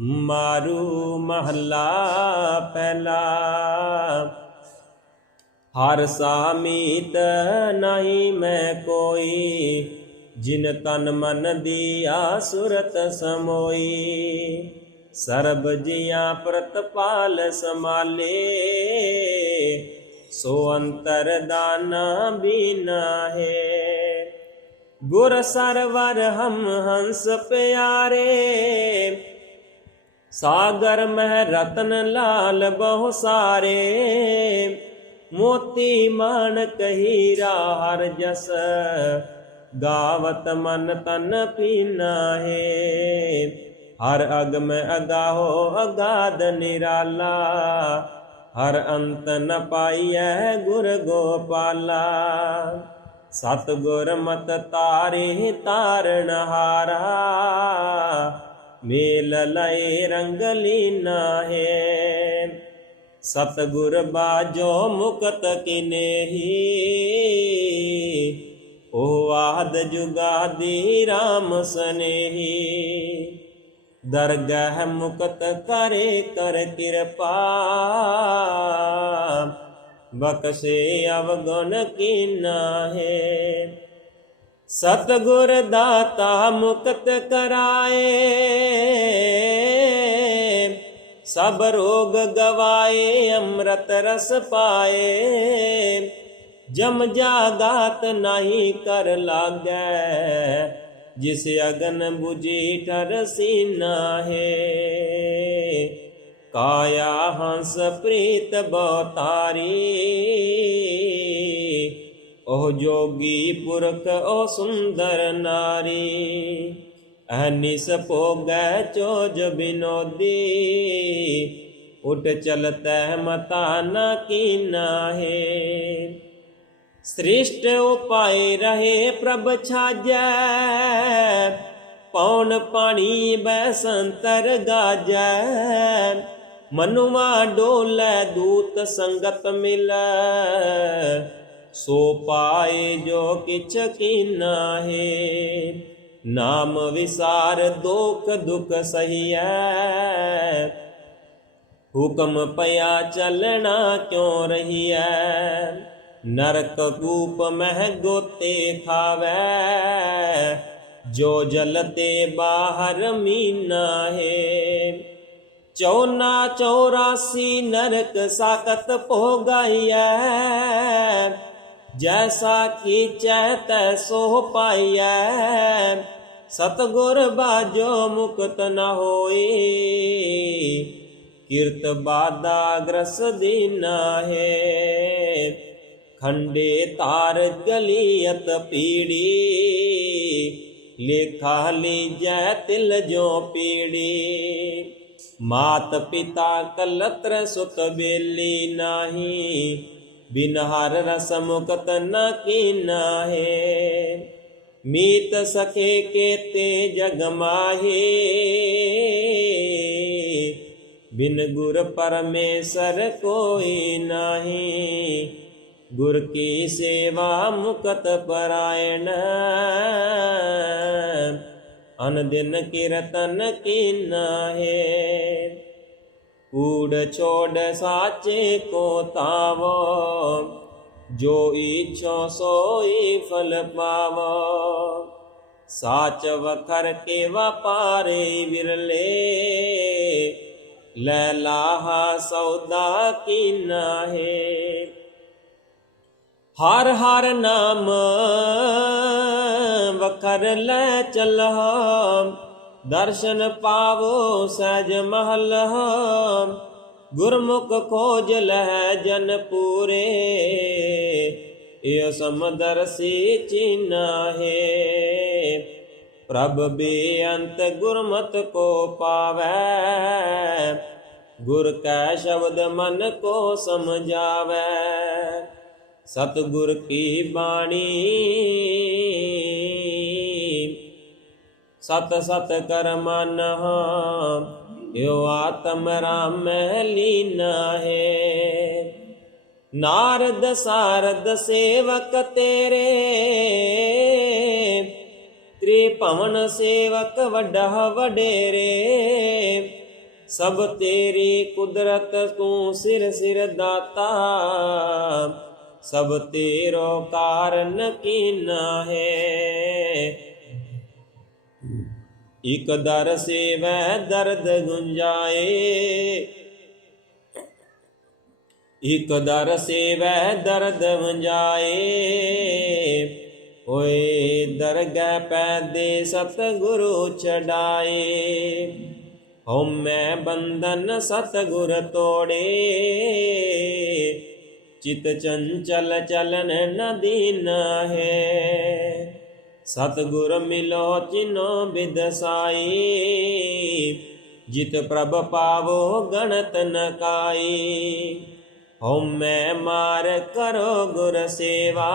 ਮਾਰੂ ਮਹੱਲਾ ਪਹਿਲਾ। ਹਰ ਸਾਮੀਤ ਨਹੀਂ ਮੈਂ ਕੋਈ, ਜਿਨ ਤਨ ਮਨ ਦੀ ਸੁਰਤ ਸਮੋਈ। ਸਰਬ ਜੀਆਂ ਪ੍ਰਤਪਾਲ ਸਮਾਲੇ, ਸੋ ਅੰਤਰ ਦਾਨਾ ਬੀਨਾ ਹੈ ਗੁਰ ਸਰਵਰ ਹਮ ਹੰਸ ਪਿਆਰੇ ਸਾਗਰ ਮਹਿ ਰਤਨ ਲਾਲ ਬਹੁ ਸਾਰੇ, ਮੋਤੀ ਮਾਣਕ ਹੀਰਾ ਹਰ ਜਸ, ਗਾਵਤ ਮਨ ਤਨ ਪੀਨਾ ਹੈ। ਹਰ ਅਗਮ ਅਗਾਹੋ ਅਗਾਧ ਨਿਰਾਲਾ, ਹਰ ਅੰਤ ਨ ਪਾਈਐ ਗੁਰ ਗੋਪਾਲਾ। ਸਤ ਗੁਰ ਮਤ ਤਾਰੇ ਤਾਰਨ ਹਾਰਾ ਮੇਲ ਲਏ ਰੰਗ ਲੀਨਾ ਹੈ। ਸਤ ਗੁਰ ਬਾਜੋ ਮੁਕਤ ਕਿਨੇਹੀ ਉਹ ਆਦ ਜੁਗਾਦੀ RAM ਸਨੇਹੀ। ਦਰਗਹ ਮੁਕਤ ਕਰੇ ਕਰ ਕਿਰਪਾ। ਬਖਸ਼ੇ ਅਵਗੁਣ ਕੀਨਾ ਹੈ। ਸਤਗੁਰ ਦਾਤਾ ਮੁਕਤ ਕਰਾਏ। ਸਭ ਰੋਗ ਗਵਾਏ, ਅੰਮ੍ਰਿਤ ਰਸ ਪਾਏ। ਜਮ ਜਾਗਾਤ ਨਹੀਂ ਕਰ ਲਾਗੈ, ਜਿਸ ਅਗਨ 부ਜੀ ਠਰ ਸੀਨਾ ਹੈ ਕਾਇਆ ਹੰਸ ਪ੍ਰੀਤ ਬਤਾਰੀ ਉਹ ਜੋਗੀ ਪੁਰਖ, ਉਹ ਸੁੰਦਰ ਨਾਰੀ। ਅਹਨਿਸ ਭੋਗੈ ਚੋਜ ਬਿਨੋਦੀ। ਉਠ ਚਲਤੈ ਮਤਾ ਨ ਕੀਨਾ ਹੈ ਸ੍ਰਿਸ਼ਟ ਉਪਾਏ ਰਹੇ ਪ੍ਰਭ ਛਾਜੈ। ਪੌਣ ਪਾਣੀ ਬੈਸੰਤਰ ਗਾਜੈ। ਮਨੁਆ ਡੋਲੇ ਦੂਤ ਸੰਗਤ ਮਿਲੈ। ਸੋ ਪਾਏ ਜੋ ਕਿਛ ਕੀਨਾ ਹੈ ਨਾਮ ਵਿਸਾਰ ਦੁਖ ਦੁਖ ਸਹੀਐ ਹੁਕਮ ਪਿਆ ਚੱਲਣਾ ਕਿਉ ਰਹੀਐ ਨਰਕ ਕੂਪ ਮਹਿ ਗੋਤੇ ਖਾਵੈ ਜੋ ਜਲ ਤੇ ਬਾਹਰ ਮੀਨਾ ਹੈ ਚੌਨਾ ਚੌਰਾਸੀ ਨਰਕ ਸਾਕਤ ਭੋਗਾਈਐ ਜੈਸਾ ਕੀਚੈ ਤੈਸੋ ਪਾਈਐ, ਸਤਗੁਰ ਬਾਜੋ ਮੁਕਤ ਨ ਹੋਏ। ਕੀਰਤ ਬਾਦਾ ਗ੍ਰਸ ਦੀਨਾ ਹੈ ਖੰਡੇ ਤਾਰ ਗਲੀਅਤ ਪੀੜੀ। ਲੇਖਾ ਜੈ ਤਿਲ ਜੋ ਪੀੜੀ। ਮਾਤ ਪਿਤਾ ਕਲਤਰ ਸੁਤ ਬੇਲੀ ਨਾਹੀ ਬਿਨ ਹਰ ਰਸ ਮੁਕਤ ਨ ਕੀਨਾ ਹੈ ਮੀਤ ਸਖੇ ਕੇਤੇ ਜਗ ਮਾਹੀ? ਬਿਨ ਗੁਰ ਪਰਮੇਸ਼ਰ ਕੋਈ ਨਾਹੀ। ਗੁਰ ਕੀ ਸੇਵਾ ਮੁਕਤ ਪਰਾਇਣ? ਅਨ ਦਿਨ ਕੀਰਤਨ ਕੀਨਾ ਹੈ ਕੂੜ ਛੋੜ ਸਾਚੇ ਕੋ ਤਾਵੋ, ਜੋ ਇਛੋ ਸੋਈ ਫਲ ਪਾਵੋ। ਸਾਚ ਵਖਰ ਕੇ ਵਪਾਰੇ ਵਿਰਲੇ, ਲੈ ਲਾਹਾ ਸੌਦਾ ਕੀਨਾ ਹੈ ਹਰ ਹਰ ਨਾਮ ਵਖਰ ਲੈ ਚੱਲਹਾ ਦਰਸ਼ਨ ਪਾਵੋ ਸਹਿਜ ਮਹਲ, ਗੁਰਮੁਖ ਖੋਜ ਲਹਿ ਜਨ ਪੂਰੇ। ਇਹ ਸਮਦਰਸੀ ਚੀਨਾ ਹੈ ਪ੍ਰਭ ਬੇਅੰਤ ਗੁਰਮਤ ਕੋ ਪਾਵੈ। ਗੁਰ ਕੈ ਸ਼ਬਦ ਮਨ ਕੋ ਸਮਝਾਵੈ। ਸਤਿਗੁਰ ਕੀ ਬਾਣੀ ਸਤ ਸਤ ਕਰ ਮਨ ਯੋ ਆਤਮ ਰਾਮ ਲੀਨਾ ਹੈ। ਨਾਰਦ ਸਾਰਦ ਸੇਵਕ ਤੇਰੇ, ਤ੍ਰਿਭਵਨ ਸੇਵਕ ਵੱਡਾ ਵਡੇਰੇ, ਸਭ ਤੇਰੀ ਕੁਦਰਤ ਤੂੰ ਸਿਰ ਸਿਰ ਦਾਤਾ, ਸਭ ਤੇਰੋ ਕਾਰਨ ਕੀਨਾ ਹੈ। ਇਕ ਦਰ ਸੇਵੈ ਦਰਦ ਗੁੰਜਾਏ। ਇਕ ਦਰ ਸੇਵੈ ਦਰਦ ਵੰਜਾਏ। ਓਏ ਦਰਗਹਿ ਪੈ ਦੇ ਸਤਿਗੁਰੂ ਛਡਾਏ। ਹਉ ਮੈਂ ਬੰਧਨ ਸਤਿਗੁਰ ਤੋੜੇ। ਚਿਤ ਚੰਚਲ ਚਲਨ ਨਦੀਨ ਹੈ ਸਤਿਗੁਰ ਮਿਲੋ ਜਿਨੋ ਬਿਦਸਾਈ ਜਿਤ ਪ੍ਰਭ ਪਾਵੋ ਗਣਤ ਨ ਕਾਈ ਹਉ ਮੈਂ ਮਾਰ ਕਰੋ ਗੁਰ ਸੇਵਾ,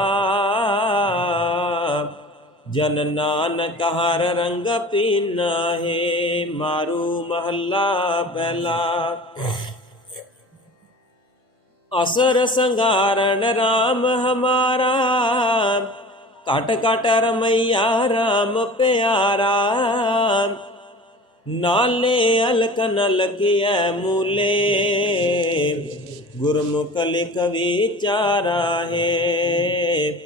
ਜਨ ਨਾਨਕ ਹਰ ਰੰਗ ਪੀਨਾ ਹੈ ਮਾਰੂ ਮਹੱਲਾ ਪਹਿਲਾ। ਅਸਰ ਸੰਗਾਰਨ RAM ਹਮਾਰਾ ਘਟ ਕਟ ਰਮਈਆ RAM ਪਿਆਰਾ। ਨਾਲੇ ਅਲਕ ਨ ਲਗਿਐ ਮੂਲੇ। ਗੁਰਮੁਖ ਲਿਖ ਵਿਚਾਰਾ ਹੈ।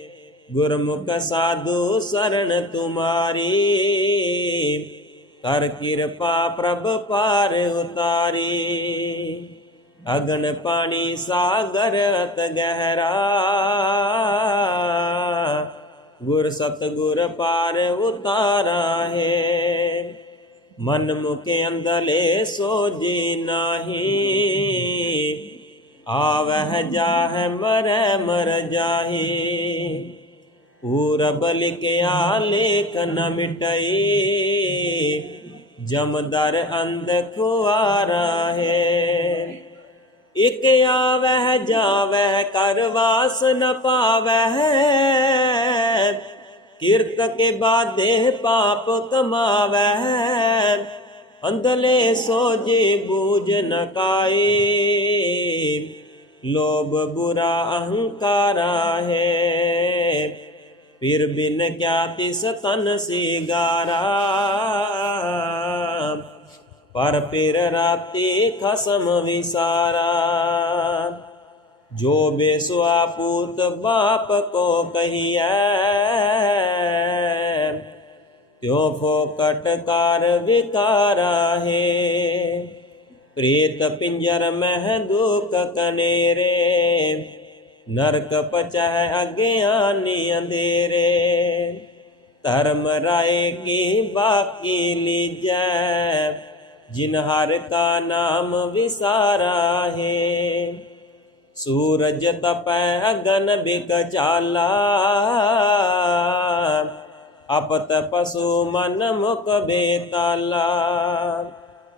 ਗੁਰਮੁਖ ਸਾਧੂ ਸਰਣ ਤੁਮਾਰੀ। ਕਰ ਕਿਰਪਾ ਪ੍ਰਭ ਪਾਰ ਉਤਾਰੀ। ਅਗਨ ਪਾਣੀ ਸਾਗਰ ਅਤ ਗਹਿਰਾ। ਗੁਰ ਸਤਗੁਰ ਪਾਰ ਉਤਾਰਾ ਹੈ। ਮਨ ਮੁਖ ਅੰਦਲੇ ਸੋਜੀ ਨਾਹੀ। ਆਵਹਿ ਜਾਹਿ ਮਰੈ ਮਰ ਜਾਹੀ। ਪੂਰਬ ਲਿਖਿਆ ਲੇਖ ਨ ਮਿਟਈ। ਜਮਦਰ ਅੰਧ ਖੁਆਰਾ ਹੈ। ਇਕ ਆਵਹਿ ਜਾਵਹਿ ਕਰ ਵਾਸ ਨ ਪਾਵਹਿ। ਕਿਰਤ ਕੇ ਬਾਦੇ ਪਾਪ ਕਮਾਵਹਿ। ਅੰਧਲੇ ਸੋਜੀ ਬੂਝ ਨ ਕਾਈ ਲੋਭ ਬੁਰਾ ਅਹੰਕਾਰਾ ਹੈ। ਫਿਰ ਬਿਨ ਕਿਆ ਤਿਸ ਤਨ ਸਿਗਾਰਾ ਪਰ ਫਿਰ ਰਾਤੀ ਖਸਮ ਵਿਸਾਰਾ ਜੋ ਬੇਸੁਆ ਪੂਤ ਬਾਪ ਕੋ ਕਹੀਐ ਤਿਉ ਫੋਕਟ ਕਾਰ ਵਿਕਾਰਾ ਹੈ ਪ੍ਰੀਤ ਪਿੰਜਰ ਮਹਿ ਦੁਖ ਕਨੇਰੇ ਨਰਕ ਪਚਹਿ ਅਗਿਆਨੀ ਅੰਧੇਰੇ ਧਰਮ ਰਾਏ ਕੀ ਬਾਕੀ ਲੀਜੈ ਜਿਨ ਹਰ ਕਾ ਨਾਮ ਵਿਸਾਰਾ ਹੈ, ਸੂਰਜ ਤਪੈ ਅਗਨ ਬਿਕ ਚਾਲਾ। ਅਪਤ ਪਸੂ ਮਨ ਮੁਖ ਬੇਤਾਲਾ।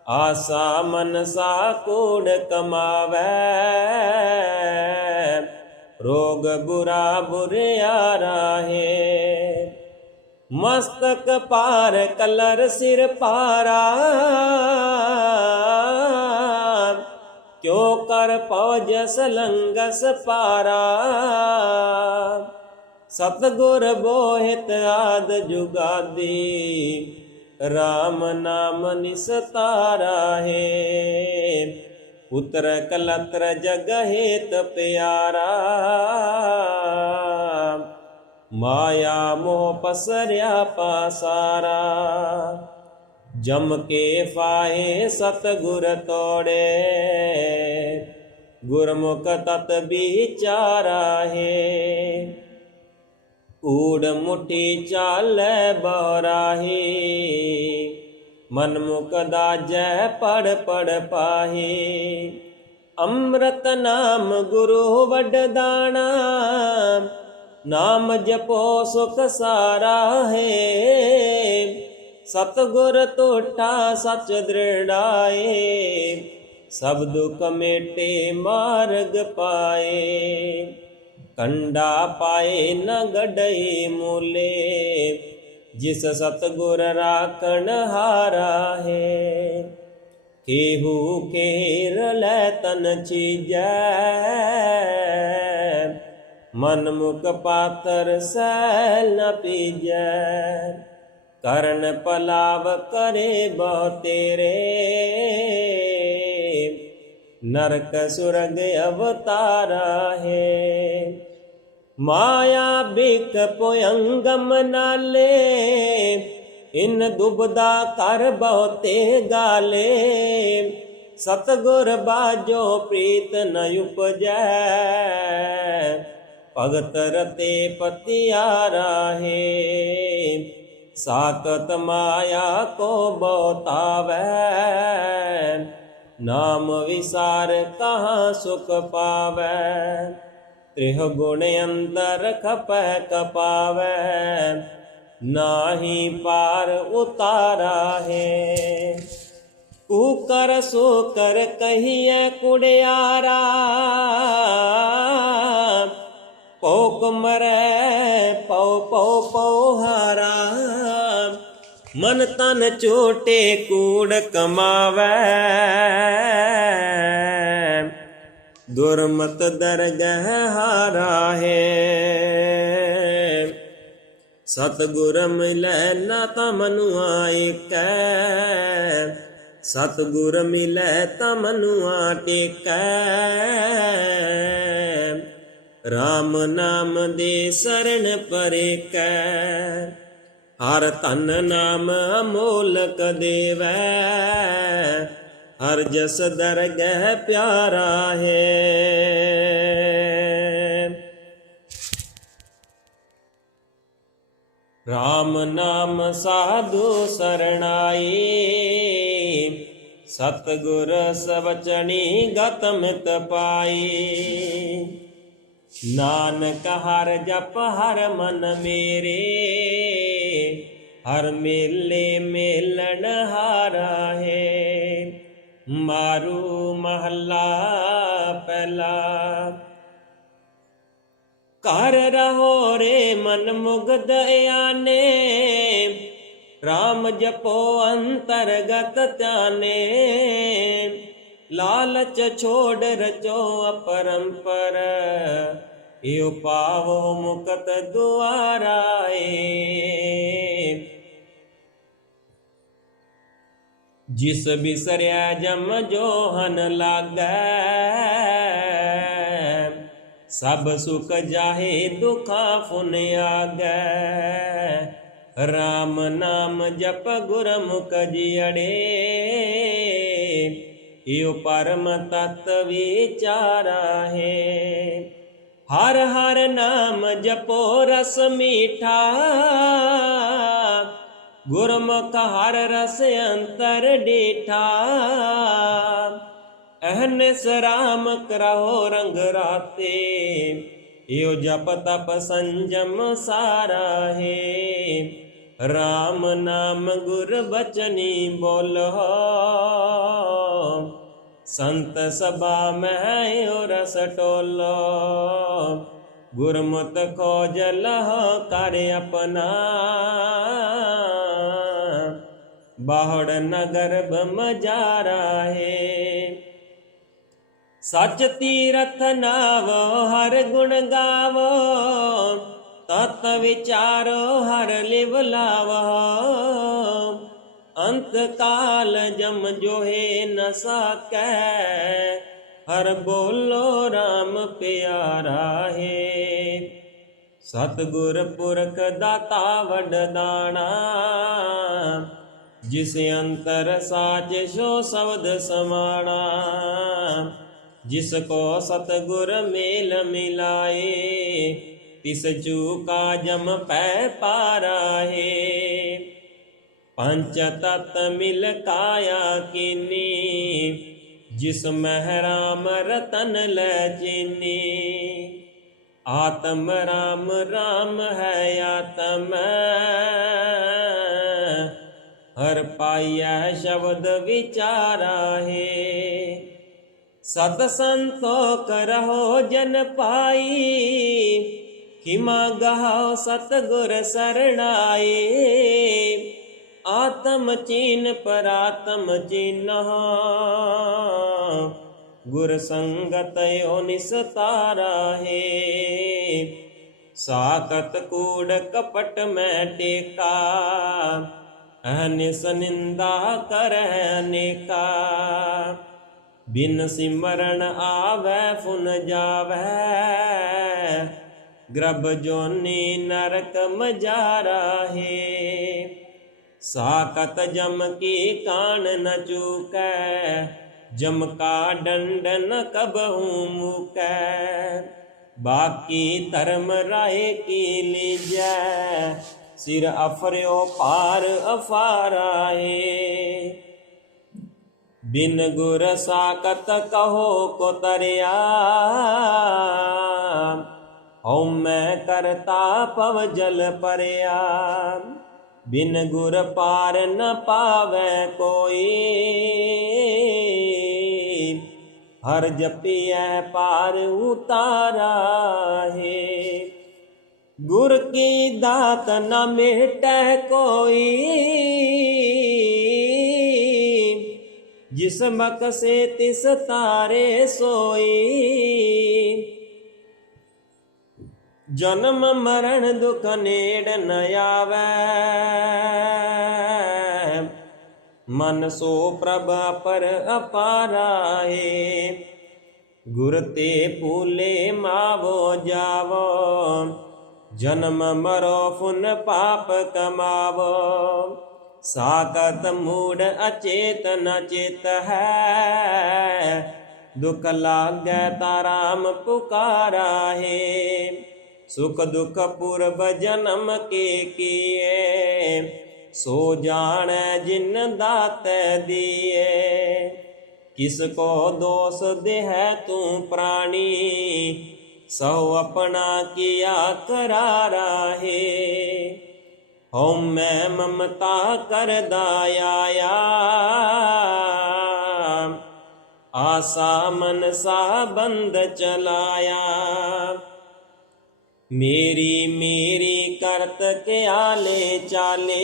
ਆਸਾ ਮਨਸਾ ਕੋੜ ਕਮਾਵੈ। ਰੋਗ ਬੁਰਾ ਬੁਰਿਆਰਾ ਹੈ ਮਸਤਕ ਪਾਰ ਕਲਰ ਸਿਰ ਪਾਰਾ ਕਿਉ ਕਰ ਪਵਜਸ ਲੰਗਸ ਪਾਰਾ। ਸਤਗੁਰ ਬੋਹਿਤ ਆਦ ਜੁਗਾਦੀ RAM ਨਾਮ ਨਿਸਤਾਰਾ ਹੈ। ਪੁੱਤਰ ਕਲਤਰ ਜਗ ਹੇਤ ਪਿਆਰਾ। ਮਾਇਆ ਮੋਹ ਪਸਰਿਆ ਪਾਸਾਰਾ। ਜਮ ਕੇ ਫਾਹੇ ਸਤਗੁਰ ਤੋੜੇ। ਗੁਰਮੁਖ ਤਤ ਵਿਚਾਰਾ ਹੈ। ਊੜ ਮੁਠੀ ਚਾਲੈ ਬਰਾਹੀ ਮਨ ਮੁਖ ਦਾਜੈ ਪੜ ਪੜ ਪਾਹੀ। ਅੰਮ੍ਰਿਤ ਨਾਮ ਗੁਰੂ ਵਡ ਦਾਣਾ। ਨਾਮ ਜਪੋ ਸੁਖ ਸਾਰਾ ਹੈ। ਸਤਗੁਰ ਟੋਟਾ ਸਚ ਦ੍ਰਿੜਾਏ। ਸਭ ਦੁਖ ਮੇਟੇ ਮਾਰਗ ਪਾਏ। ਕੰਡਾ ਪਾਏ ਨ ਗੜਈ ਮੂਲੇ। ਜਿਸ ਸਤਗੁਰ ਰਾਖਣ ਹਾਰਾ ਹੈ। ਕੇਹੂ ਕੇਰ ਲੈ ਤਨ ਚੀਜੈ। ਮਨ ਮੁਖ ਪਾਤਰ ਸੈਲ ਨ ਪੀਜੈ। ਕਰਨ ਪਲਾਵ ਕਰੇ ਬਹੁ ਤੇਰੇ। ਨਰਕ ਸੁਰਗ ਅਵਤਾਰਾ ਹੈ। ਮਾਇਆ ਬਿਕ ਪੁਯੰਗਮ ਨਾਲੇ। ਇਨ ਦੁਬਦਾ ਕਰ ਬਹੁਤੇ ਗਾਲੇ। ਸਤਗੁਰ ਬਾਜੋ ਪ੍ਰੀਤ ਨ ਉਪਜੈ। ਭਗਤ ਰਤੇ ਪਤਿਆਰਾ ਹੈ ਸਾਕਤ ਮਾਇਆ ਕੋ ਬਹੁਤਾਵੈ ਨਾਮ ਵਿਸਾਰ ਕਹਾਂ ਸੁਖ ਪਾਵੈ ਤ੍ਰਿਹ ਗੁਣ ਅੰਦਰ ਖਪੈ ਕਪਾਵੈ ਨਾਹੀ ਪਾਰ ਉਤਾਰਾ ਹੈ ਕੂ ਕਰ ਸੋ ਕਰ ਕਹੀਐ ਕੁੜਿਆਰਾ ਪੋਕ ਪਉ ਪਉ ਪਉ ਹਾਰਾ। ਮਨ ਤਨ ਝੋਟੇ ਕੂੜ ਕਮਾਵੈ। ਦੁਰਮਤ ਦਰਗਹ ਹਾਰਾ ਹੈ। ਸਤਗੁਰ ਮਿਲੈ ਨਾ ਤਾ ਮਨੁਆ ਏਕੈ ਸਤਗੁਰ ਮਿਲੈ ਤਾ ਮਨੁਆ ਟੇਕੈ RAM ਨਾਮ ਦੇ ਸਰਣ ਪਰੇ ਕੈ ਹਰ ਧਨ ਨਾਮ ਅਮੋਲਕ ਦੇਵੈ। ਹਰ ਜਸ ਦਰਗਹਿ ਪਿਆਰਾ ਹੈ। RAM ਨਾਮ ਸਾਧੂ ਸਰਣਾਈ। ਸਤਗੁਰ ਸਵਚਣੀ ਗਤਮਿਤ ਪਾਈ। ਨਾਨਕ ਹਰ ਜਪ ਹਰ ਮਨ ਮੇਰੇ, ਹਰ ਮੇਲੇ ਮੇਲਣ ਹਾਰਾ ਹੈ। ਮਾਰੂ ਮਹੱਲਾ ਪਹਿਲਾ। ਕਰ ਰਹੋ ਰੇ ਮਨ ਮੁਗਧ ਆਨੇ RAM ਜਪੋ ਅੰਤਰਗਤ ਧਿਆਨੇ। ਲਾਲਚ ਛੋੜ ਰਚੋ ਅਪਰੰਪਰ, ਇਉ ਪਾਵੋ ਮੁਕਤ ਦੁਆਰਾ ਏ। ਜਿਸ ਬਿਸਰਿਆ ਜਮ ਜੋਹਨ ਲਾਗੈ, ਸਭ ਸੁਖ ਜਾਹੇ ਦੁਖਾ ਫੁਨ ਆਗੈ। RAM ਨਾਮ ਜਪ ਗੁਰਮੁਖ ਜਿਅੜੇ ਇਉ ਪਰਮ ਤਤ ਵਿਚਾਰਾ ਹੈ। ਹਰ ਹਰ ਨਾਮ ਜਪੋ ਰਸ ਮੀਠਾ। ਗੁਰਮੁਖ ਹਰ ਰਸ ਅੰਤਰ ਡੀਠਾ। ਅਹਨਿਸ ਰਾਮ ਕਰਹੁ ਰੰਗ ਰਾਤੇ। ਇਉ ਜਪ ਤਪ ਸੰਜਮ ਸਾਰਾ ਹੈ। RAM ਨਾਮ ਗੁਰ ਬਚਨੀ ਬੋਲੋ। ਸੰਤ ਸਭਾ ਮੈਂ ਓ ਰਸ ਟੋਲੋ। ਗੁਰਮਤਿ ਖੋਜ ਲਹ ਕਰ ਆਪਣਾ। ਬਾਹੜ ਨਗਰ ਬਮਜਾਰਾ ਹੈ ਸਚ ਤੀਰਥ ਨਾਵੋ, ਹਰ ਗੁਣ ਗਾਵੋ। ਤਤ ਵਿਚਾਰੋ, ਹਰ ਲਿਵ ਲਾਵੋ। ਅੰਤ ਕਾਲ ਜਮ ਜੋਹੇ ਨ ਸਕੈ, ਹਰ ਬੋਲੋ RAM ਪਿਆਰਾ ਹੈ। ਸਤਗੁਰ ਪੁਰਖ ਦਾਤਾ ਵਡਦਾਣਾ ਜਿਸ ਅੰਤਰ ਸਾਚ ਸੋ ਸ਼ਬਦ ਸਮਾਣਾ, ਜਿਸ ਕੋ ਸਤਗੁਰ ਮੇਲ ਮਿਲਾਏ, ਤਿਸ ਚੂਕਾ ਜਮ ਪੈ ਪਾਰਾ ਹੈ। ਪੰਚ ਤਤ ਮਿਲ ਕਾਇਆ ਕੀਨੀ ਜਿਸ ਮਹਿਰਾਮ ਰਤਨ ਲੈ ਚੀਨੀ ਆਤਮ ਰਾਮ ਰਾਮ ਹੈ ਆਤਮ ਹਰ ਪਾਈਐ ਸ਼ਬਦ ਵਿਚਾਰਾ ਹੈ ਸਤ ਸੰਤੋਖ ਰਹੋ ਜਨ ਪਾਈ ਖਿਮਾ ਗਾਓ ਸਤਗੁਰ ਸਰਣਾਏ ਆਤਮ ਚੀਨ ਪਰਾਤਮ ਚੀਨਹਾ। ਗੁਰ ਸੰਗਤ ਓ ਨਿਸਤਾਰਾ ਹੈ। ਸਾਕਤ ਕੂੜ ਕਪਟ ਮੈਂ ਟੇਕਾ। ਅਹਨਿਸ ਨਿੰਦਾ ਕਰੈ ਅਨੇਕਾ। ਬਿਨ ਸਿਮਰਨ ਆਵੈ ਫੁਨ ਜਾਵੈ। ਗ੍ਰਭ ਜੋਨੀ ਨਰਕ ਮਜਾਰਾ ਹੈ। ਸਾਕਤ ਜਮ ਕੀ ਕਾਣ ਨ ਚੂਕੈ, ਜਮ ਕਾ ਡੰਡ ਨ ਕਬਹੂ ਮੁਕੈ। ਬਾਕੀ ਧਰਮ ਰਾਏ ਕੀ ਲੀਜੈ, ਸਿਰ ਅਫਰਿਓ ਪਾਰ ਅਫਾਰਾਏ। ਬਿਨ ਗੁਰ ਸਾਕਤ ਕਹੋ ਕੋ ਤਰਿਆ ਹਉ ਮੈਂ ਕਰਤਾ ਪਵ ਜਲ ਪਰਿਆ। ਬਿਨ ਗੁਰ ਪਾਰ ਨ ਪਾਵੈ ਕੋਈ। ਹਰ ਜਪੀਐ ਪਾਰ ਉਤਾਰਾ ਹੈ। ਗੁਰ ਕੀ ਦਾਤ ਨ ਮਿਟੈ ਕੋਈ। ਜਿਸ ਮਕ ਸੇ ਤਿਸ ਤਾਰੇ ਸੋਈ। ਜਨਮ ਮਰਨ ਦੁਖ ਨੇੜ ਨ ਆਵੈ। ਮਨ ਸੋ ਪ੍ਰਭ ਪਰ ਅਪਾਰਾਏ ਗੁਰ ਤੇ ਭੂਲੇ ਮਾਵੋ ਜਾਵੋ। ਜਨਮ ਮਰੋ ਫੁਨ ਪਾਪ ਕਮਾਵੋ। ਸਾਕਤ ਮੂੜ ਅਚੇਤ ਨ ਹੈ। ਦੁਖ ਲਾਗੈ ਤਾਰਾਮ ਪੁਕਾਰਾ ਹੈ ਸੁਖ ਦੁਖ ਪੁਰਬ ਜਨਮ ਕੇ ਕੀਏ। ਸੋ ਜਾਣੈ ਜਿਨ ਦਾਤੈ ਦੀਏ। ਕਿਸ ਕੋ ਦੋਸ ਦੇਹ ਤੂੰ ਪ੍ਰਾਣੀ। ਸੋ ਆਪਣਾ ਕੀਆ ਕਰਾਰਾਹੇ ਹਉ ਮੈਂ ਮਮਤਾ ਕਰਦਾ ਆਇਆ। ਆਸਾ ਮਨਸਾ ਬੰਦ ਚਲਾਇਆ। ਮੇਰੀ ਮੇਰੀ ਕਰਤ ਕਿਆਲੇ ਚਾਲੇ,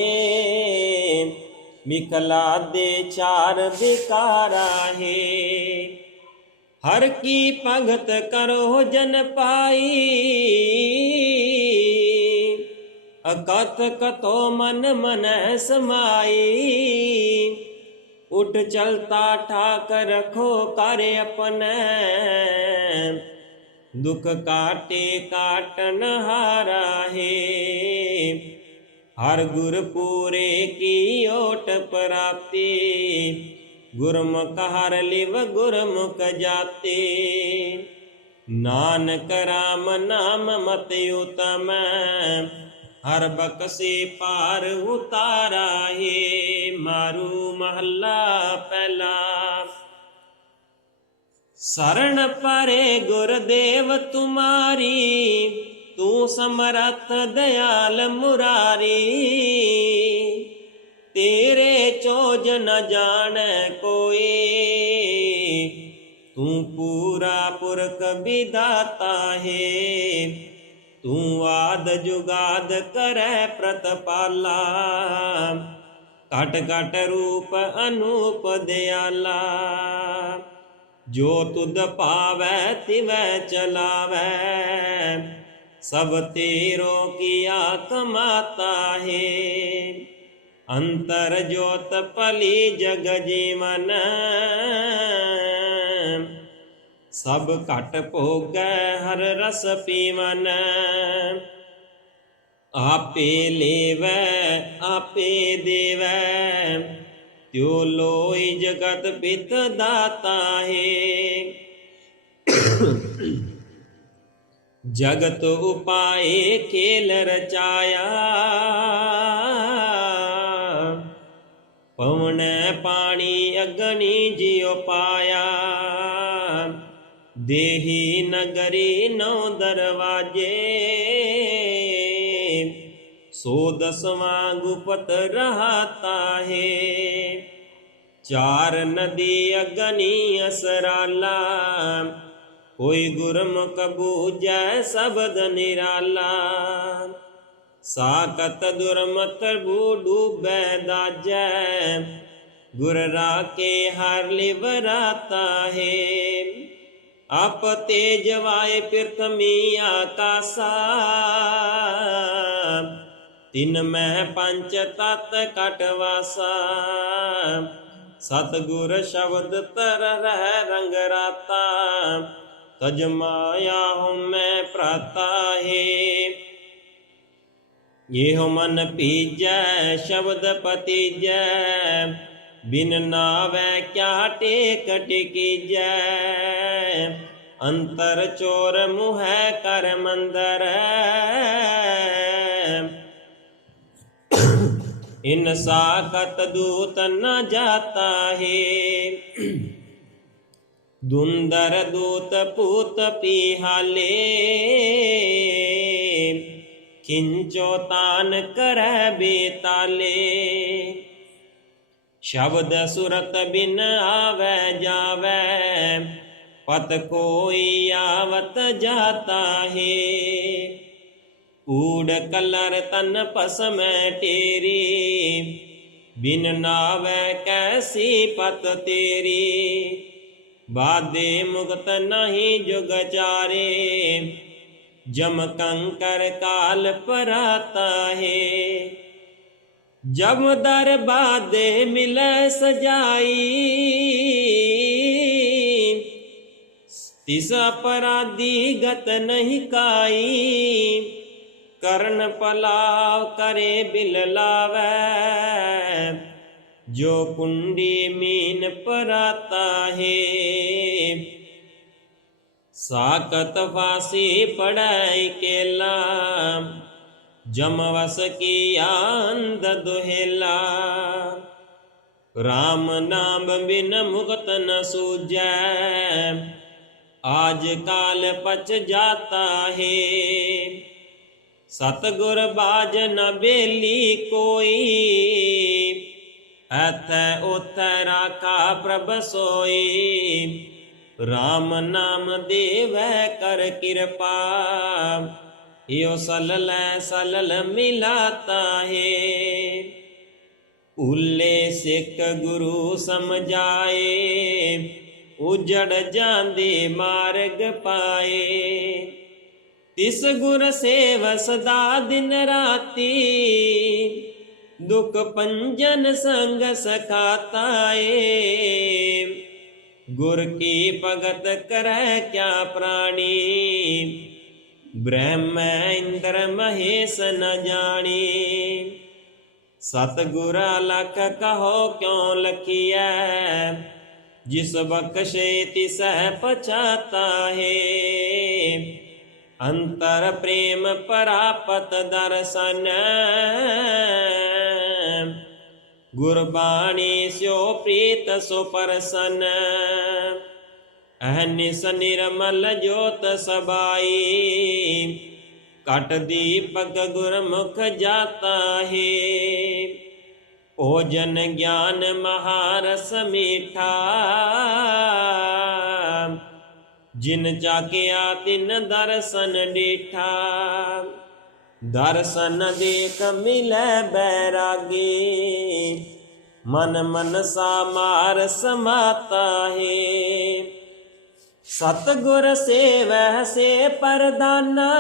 ਮਿਕਲਾ ਦੇ ਚਾਰ ਵਿਕਾਰਾ ਹੈ। ਹਰ ਕੀ ਭਗਤ ਕਰੋ ਜਨ ਪਾਈ, ਅਕਥ ਕਤੋ ਮਨ ਮਨੈ ਸਮਾਈ। ਉਠ ਚਲਤਾ ਠਾਕ ਰਖੋ ਕਰ ਆਪਣੇ ਦੁਖ ਕਾਟੇ ਕਾਟਨ ਹਾਰਾ ਹੈ ਹਰ ਗੁਰ ਪੂਰੇ ਕੀ ਓਟ ਪ੍ਰਾਪਤੀ। ਗੁਰਮੁਖ ਹਰ ਲਿਵ ਗੁਰਮੁਖ ਜਾਤੇ। ਨਾਨਕ ਰਾਮ ਨਾਮ ਮਤ ਉਤਮ, ਹਰ ਬਕਸੇ ਪਾਰ ਉਤਾਰਾ ਹੈ ਮਾਰੂ ਮਹੱਲਾ ਪਹਿਲਾ ਸਰਣ ਪਰੇ ਗੁਰਦੇਵ ਤੁਮਾਰੀ, ਤੂੰ ਸਮਰਥ ਦਇਆਲ ਮੁਰਾਰੀ। ਤੇਰੇ ਚੋਜ ਨ ਜਾਣੈ ਕੋਈ, ਤੂੰ ਪੂਰਾ ਪੁਰਖ ਵਿਦਾਤਾ ਹੈ। ਤੂੰ ਆਦ ਜੁਗਾਦ ਕਰੈ ਪ੍ਰਤਪਾਲਾ, ਘਟ ਘਟ ਰੂਪ ਅਨੂਪ ਦਿਆਲਾ। ਜੋ ਤੁਧ ਪਾਵੈ ਤਿਵੈ ਚਲਾਵੈ, ਸਭ ਤੇਰੋ ਕੀਆ ਕਮਾਤਾ ਹੈ। ਅੰਤਰ ਜੋਤ ਪਲੀ ਜਗ ਜੀਵਨ, ਸਭ ਘਟ ਭੋਗੈ ਹਰ ਰਸ ਪੀਵਨ। ਆਪੇ ਲੇਵੈ, ਆਪੇ ਦੇਵੈ ਤਿਉ ਲੋਈ ਜਗਤ ਪਿਤ ਦਾਤਾ ਹੈ? ਜਗਤ ਉਪਾਏ ਖੇਲ ਰਚਾਇਆ। ਪਵਨ ਪਾਣੀ ਅਗਨੀ ਜਿਉ ਪਾਇਆ। ਦੇਹੀ ਨਗਰੀ ਨੌ ਦਰਵਾਜੇ। ਸੋ ਦਸਵਾਂ ਗੁਪਤ ਰਹਾਤਾ ਹੈ। ਚਾਰ ਨਦੀ ਅਗਨੀ ਅਸਰਾਲਾ, ਕੋਈ ਗੁਰਮੁਖ ਬੂਝੈ ਸ਼ਬਦ ਨਿਰਾਲਾ। ਸਾਕਤ ਦੁਰਮਤ ਬੂ ਡੂਬੈ ਦਾਜੈ, ਗੁਰ ਰਾਕੇ ਹਰ ਲਿਵ ਰਾਤਾ ਹੈ। ਆਪ ਤੇਜ ਵਾਏ ਪ੍ਰਥਮੀ ਤਿਨ ਮੈਂ ਪੰਚ ਤਤ ਕਟ ਵਾਸਾ। ਸਤਗੁਰ ਸ਼ਬਦ ਤਰ ਰਹਿ ਰੰਗ ਰਾਤਾ। ਤਜ ਮਾਇਆ ਹਉਮੈ ਪ੍ਰਾਤਾ ਹੈ ਇਹੋ ਮਨ ਪੀਜੈ, ਸ਼ਬਦ ਪਤੀਜੈ। ਬਿਨ ਨਾਵੈ ਕਿਆ ਟੇਕ ਟਿਕੀਜੈ। ਅੰਤਰ ਚੋਰ ਮੁਹੈ ਕਰ ਮੰਦਰ। ਇਨ ਸਾਖਤ ਦੂਤ ਨ ਜਾਤਾ ਹੈ। ਦੁੰਦਰ ਦੂਤ ਪੂਤ ਪੀਹਾਲੇ ਖਿੰਚੋ ਤਾਨ ਕਰੈ ਬੇਤਾਲੇ ਸ਼ਬਦ ਸੁਰਤ ਬਿਨ ਆਵੈ ਜਾਵੈ। ਪਤ ਕੋਈ ਆਵਤ ਜਾਤਾ ਹੈ। ਊੜ ਕਲਰ ਤਨ ਪਸਮੈ ਟੇਰੀ ਬਿਨ ਨਾਵੈ ਕੈਸੀ ਪਤ ਤੇਰੀ ਬਾਦੇ ਮੁਕਤ ਨਹੀਂ ਜੁਗ ਚਾਰੇ ਜਮ ਕੰਕਰ ਕਾਲ ਪਰਾਤਾ ਹੈ ਜਮ ਦਰ ਬਾਦੇ ਮਿਲੈ ਸਜਾਈ ਤਿਸ ਅਪਰਾਧੀ ਗਤ ਨਹੀਂ ਕਾਈ ਕਰਨ ਪਲਾਵ ਕਰੇ ਬਿਲ ਲਾਵੈ ਜੋ ਕੁੰਡੀ ਮੀਨ ਪਰਾਤਾ ਹੈ ਸਾਕਤ ਫਾਸੀ ਪੜਾਈ ਕੇਲਾ ਜਮ ਵਸ ਕੀ ਆਂਦ ਦੁਹਿਲਾ RAM ਨਾਮ ਬਿਨ ਮੁਕਤ ਨ ਸੂਜੈ ਆਜ ਕਾਲ ਪਚ ਜਾਤਾ ਹੈ ਸਤਗੁਰ ਬਾਜ ਨ ਬੇਲੀ ਕੋਈ ਐਥੈ ਉਥੈ ਰਾਖਾ ਪ੍ਰਭ ਸੋਈ। RAM ਨਾਮ ਦੇਵੈ ਕਰ ਕਿਰਪਾ ਇਓ ਸਲਲੈ ਸਲਲ ਮਿਲਾਤਾ ਹੈ ਉਲੇ ਸਿੱਖ ਗੁਰੂ ਸਮਝਾਏ, ਉਜੜ ਜਾਂਦੇ ਮਾਰਗ ਪਾਏ। ਤਿਸ ਗੁਰ ਸੇਵ ਸਦਾ ਦਿਨ ਰਾਤੀ ਦੁਖ ਪੰਜਨ ਸੰਗ ਸਖਾਤਾਏ ਗੁਰ ਕੀ ਭਗਤ ਕਰੈ ਕਿਆ ਪ੍ਰਾਣੀ ਬ੍ਰਹਮ ਇੰਦਰ ਮਹੇਸ਼ ਨ ਜਾਣੀ ਸਤਗੁਰ ਲਖ ਕਹੋ ਕਿਉ ਲਖੀਐ ਜਿਸ ਬਖਸ਼ੇ ਤਿਸਹਿ ਪਛਾਤਾ ਹੈ ਅੰਤਰ ਪ੍ਰੇਮ ਪਰਾਪਤ ਦਰਸ਼ਨ। ਗੁਰਬਾਣੀ ਸਿਓ ਪ੍ਰੀਤ ਸੋ ਪਰਸਨ ਅਹਨਿਸ ਨਿਰਮਲ ਜੋਤ ਸਬਾਈ। ਕਟ ਦੀਪਕ ਗੁਰਮੁਖ ਜਾਤਾ ਹੈ ਭੋਜਨ ਗਿਆਨ ਮਹਾਰਸ ਮੀਠਾ। ਜਿਨ ਜਾਗਿਆ ਤਿਨ ਦਰਸ਼ਨ ਡੀਠਾ ਦਰਸ਼ਨ ਦੇਖ ਮਿਲੈ ਬੈਰਾਗੀ। ਮਨ ਮਨਸਾ ਮਾਰ ਸਮਾਤਾ ਹੈ। ਸਤਗੁਰ ਸੇਵੈ ਸੇ ਪਰਦਾਨਾ।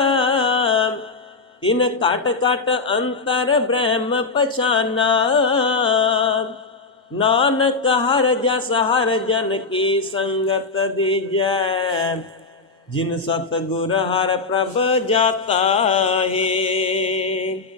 ਤਿਨ ਕਟ ਕਟ ਅੰਤਰ ਬ੍ਰਹਮ ਪਛਾਨਾ। ਨਾਨਕ ਹਰ ਜਸ ਹਰ ਜਨ ਕੀ ਸੰਗਤ ਦੀਜੈ ਜਿਨ ਸਤਗੁਰ ਹਰ ਪ੍ਰਭ ਜਾਤਾ ਹੈ